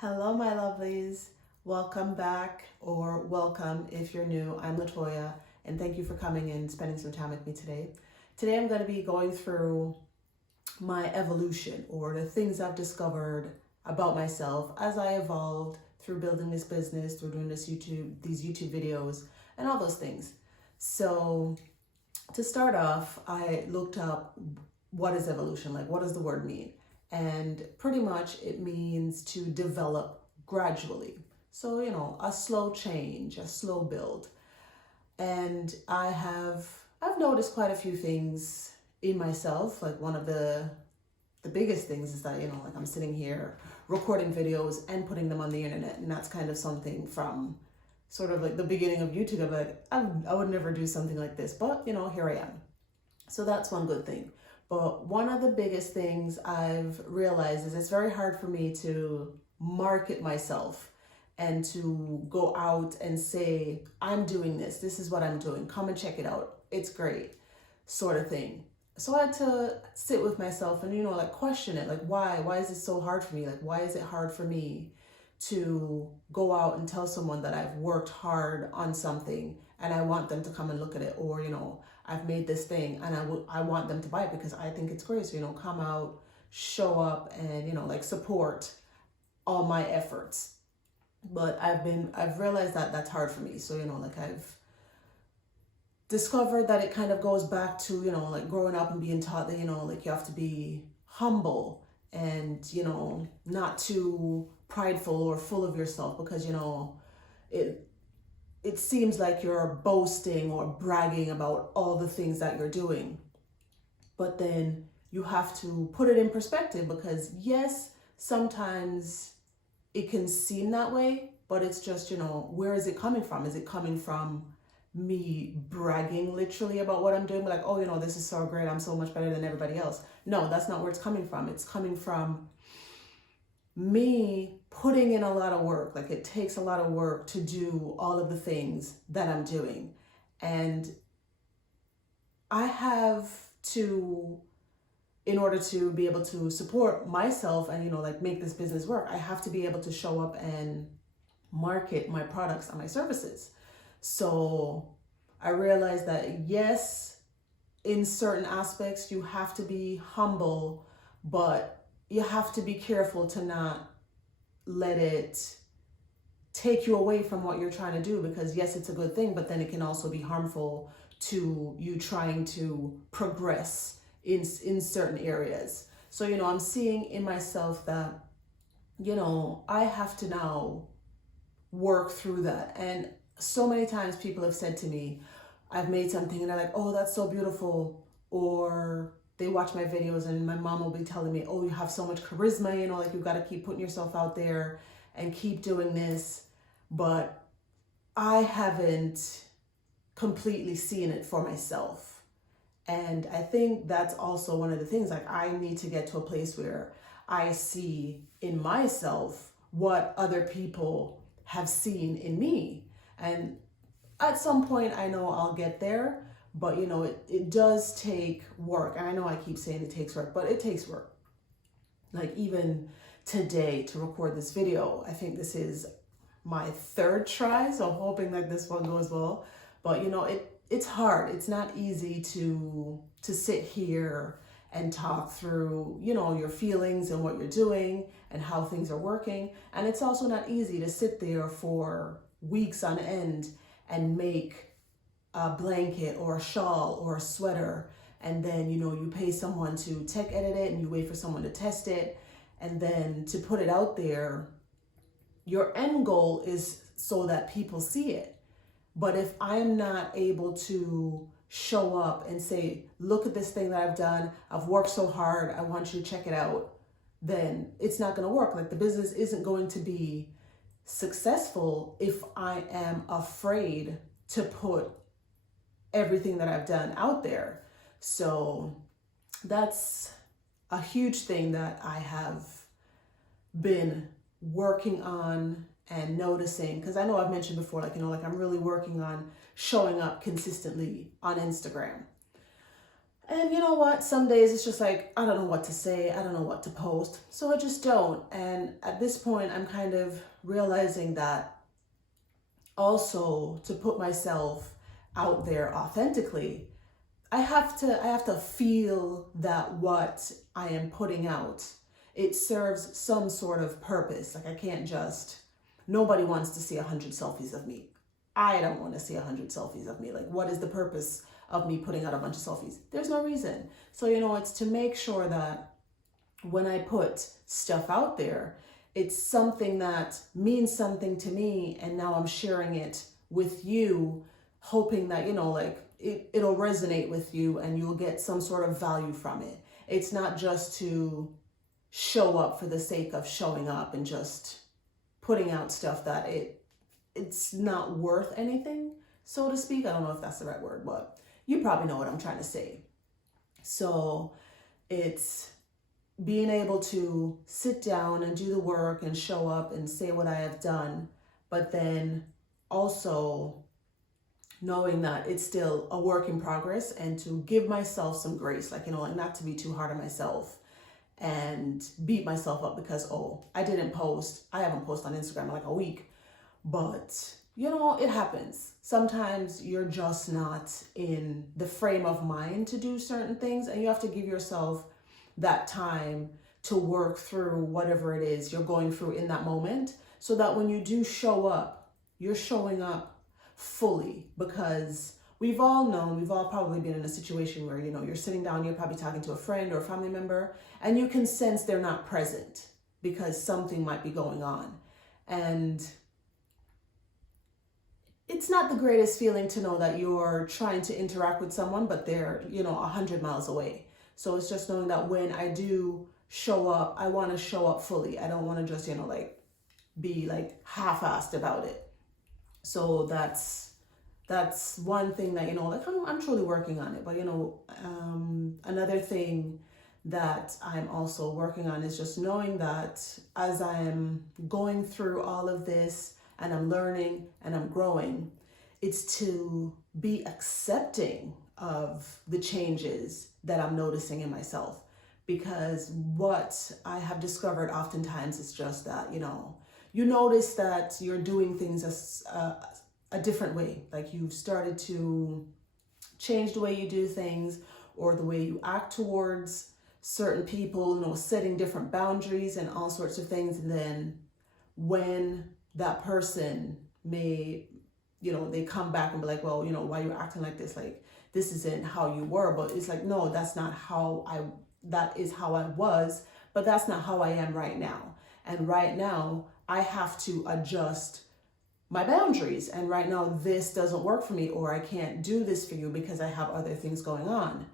Hello, my lovelies. Welcome back, or welcome if you're new. I'm Latoya, and thank you for coming and spending some time with me today. Today, I'm going to be going through my evolution, or the things I've discovered about myself as I evolved through building this business, through doing these YouTube videos, and all those things. So, to start off, I looked up what is evolution, like what does the word mean? And pretty much it means to develop gradually. So, a slow change, a slow build. And I've noticed quite a few things in myself. Like one of the biggest things is that, like I'm sitting here recording videos and putting them on the internet. And that's kind of something from sort of like the beginning of YouTube. I'm like, I would never do something like this, but here I am. So that's one good thing. But one of the biggest things I've realized is it's very hard for me to market myself and to go out and say, I'm doing this. This is what I'm doing. Come and check it out. It's great, sort of thing. So I had to sit with myself and, like question it. Like, why? Why is this so hard for me? Like, why is it hard for me to go out and tell someone that I've worked hard on something and I want them to come and look at it? Or, I've made this thing and I want them to buy it because I think it's great. So, come out, show up and, like support all my efforts. But I've realized that that's hard for me. So, like I've discovered that it kind of goes back to, like growing up and being taught that, like you have to be humble and, not too prideful or full of yourself because, it seems like you're boasting or bragging about all the things that you're doing. But then you have to put it in perspective because yes, sometimes it can seem that way, but it's just, where is it coming from? Is it coming from me bragging literally about what I'm doing? Like, oh, this is so great. I'm so much better than everybody else. No, that's not where it's coming from. It's coming from me putting in a lot of work. Like it takes a lot of work to do all of the things that I'm doing. And I have to, in order to be able to support myself and, like make this business work, I have to be able to show up and market my products and my services. So I realized that yes, in certain aspects, you have to be humble, but you have to be careful to not let it take you away from what you're trying to do because yes, it's a good thing, but then it can also be harmful to you trying to progress in certain areas. So, I'm seeing in myself that, I have to now work through that. And so many times people have said to me, I've made something and they're like, oh, that's so beautiful. Or they watch my videos and my mom will be telling me, oh, you have so much charisma, like you've got to keep putting yourself out there and keep doing this. But I haven't completely seen it for myself. And I think that's also one of the things, like I need to get to a place where I see in myself what other people have seen in me. And at some point I know I'll get there, but it does take work. And I know I keep saying it takes work, but it takes work. Like even today to record this video, I think this is my third try, so I'm hoping that this one goes well. But it's hard. It's not easy to sit here and talk through, your feelings and what you're doing and how things are working. And it's also not easy to sit there for weeks on end and make a blanket or a shawl or a sweater, and then you pay someone to tech edit it and you wait for someone to test it, and then to put it out there. Your end goal is so that people see it. But if I'm not able to show up and say, look at this thing that I've done, I've worked so hard, I want you to check it out, then it's not going to work. Like the business isn't going to be successful if I am afraid to put everything that I've done out there. So that's a huge thing that I have been working on and noticing, because I know I've mentioned before, like I'm really working on showing up consistently on Instagram. And you know what? Some days it's just like, I don't know what to say. I don't know what to post. So I just don't. And at this point, I'm kind of realizing that also to put myself out there authentically, I have to feel that what I am putting out, it serves some sort of purpose. Like I can't just, nobody wants to see 100 selfies of me. I don't want to see 100 selfies of me. Like what is the purpose of me putting out a bunch of selfies? There's no reason. So, it's to make sure that when I put stuff out there, it's something that means something to me, and now I'm sharing it with you, hoping that, like it'll resonate with you and you'll get some sort of value from it. It's not just to show up for the sake of showing up and just putting out stuff that it's not worth anything, so to speak. I don't know if that's the right word, but you probably know what I'm trying to say. So it's being able to sit down and do the work and show up and say what I have done, but then also knowing that it's still a work in progress, and to give myself some grace, like, like not to be too hard on myself and beat myself up because, I haven't posted on Instagram in like a week, but it happens. Sometimes you're just not in the frame of mind to do certain things, and you have to give yourself that time to work through whatever it is you're going through in that moment, so that when you do show up, you're showing up fully. Because we've all probably been in a situation where, you're sitting down, you're probably talking to a friend or a family member, and you can sense they're not present because something might be going on. And it's not the greatest feeling to know that you're trying to interact with someone, but they're, 100 miles away. So it's just knowing that when I do show up, I want to show up fully. I don't want to just, be like half-assed about it. So that's one thing that, like I'm truly working on it. But, another thing that I'm also working on is just knowing that as I am going through all of this and I'm learning and I'm growing, it's to be accepting of the changes that I'm noticing in myself. Because what I have discovered oftentimes is just that, you notice that you're doing things a different way. Like you've started to change the way you do things or the way you act towards certain people, setting different boundaries and all sorts of things. And then when that person may, they come back and be like, well, why are you acting like this? Like, this isn't how you were. But it's like, no, that is how I was, but that's not how I am right now. And right now I have to adjust my boundaries. And right now this doesn't work for me, or I can't do this for you because I have other things going on.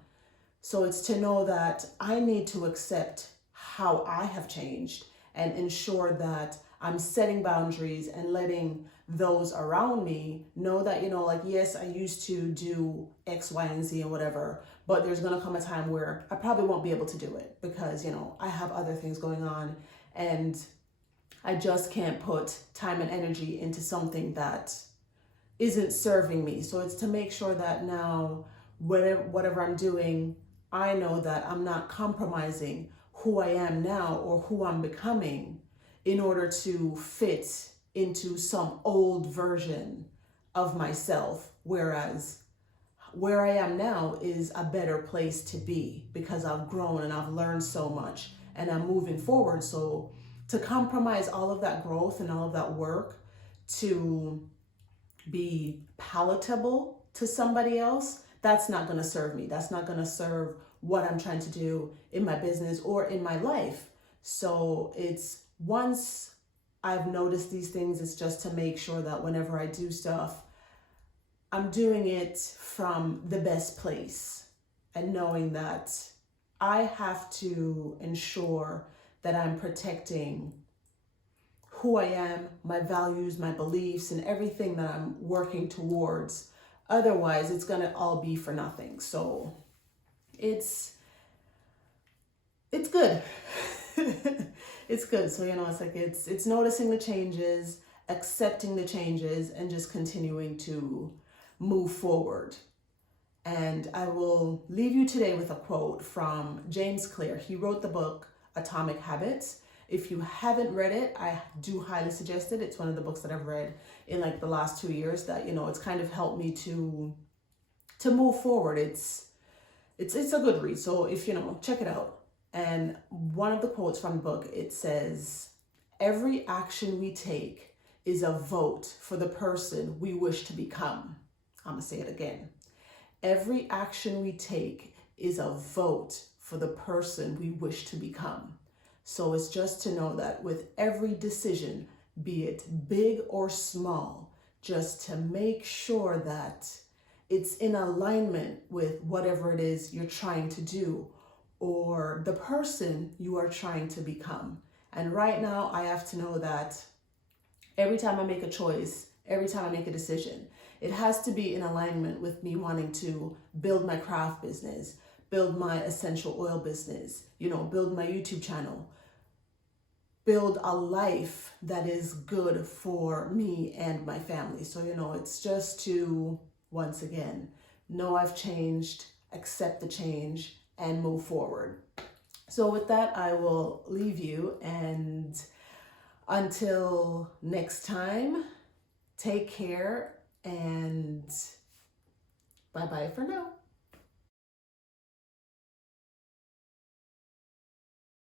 So it's to know that I need to accept how I have changed and ensure that I'm setting boundaries and letting those around me know that, like, yes, I used to do X, Y, and Z and whatever, but there's going to come a time where I probably won't be able to do it because, I have other things going on and I just can't put time and energy into something that isn't serving me. So it's to make sure that now, whatever I'm doing, I know that I'm not compromising who I am now or who I'm becoming in order to fit into some old version of myself. Whereas where I am now is a better place to be because I've grown and I've learned so much and I'm moving forward. So to compromise all of that growth and all of that work to be palatable to somebody else, that's not going to serve me. That's not going to serve what I'm trying to do in my business or in my life. So it's, once I've noticed these things, it's just to make sure that whenever I do stuff, I'm doing it from the best place and knowing that I have to ensure that I'm protecting who I am, my values, my beliefs, and everything that I'm working towards. Otherwise, it's going to all be for nothing. So it's good. It's good. So, it's like, it's noticing the changes, accepting the changes, and just continuing to move forward. And I will leave you today with a quote from James Clear. He wrote the book Atomic Habits. If you haven't read it, I do highly suggest it. It's one of the books that I've read in like the last 2 years that, it's kind of helped me to move forward. It's a good read. So if check it out. And one of the quotes from the book, it says, "Every action we take is a vote for the person we wish to become." I'm gonna say it again. Every action we take is a vote for the person we wish to become. So it's just to know that with every decision, be it big or small, just to make sure that it's in alignment with whatever it is you're trying to do or the person you are trying to become. And right now, I have to know that every time I make a choice, every time I make a decision, it has to be in alignment with me wanting to build my craft business, build my essential oil business, build my YouTube channel, build a life that is good for me and my family. So, it's just to, once again, know I've changed, accept the change, and move forward. So with that, I will leave you, and until next time, take care and bye-bye for now.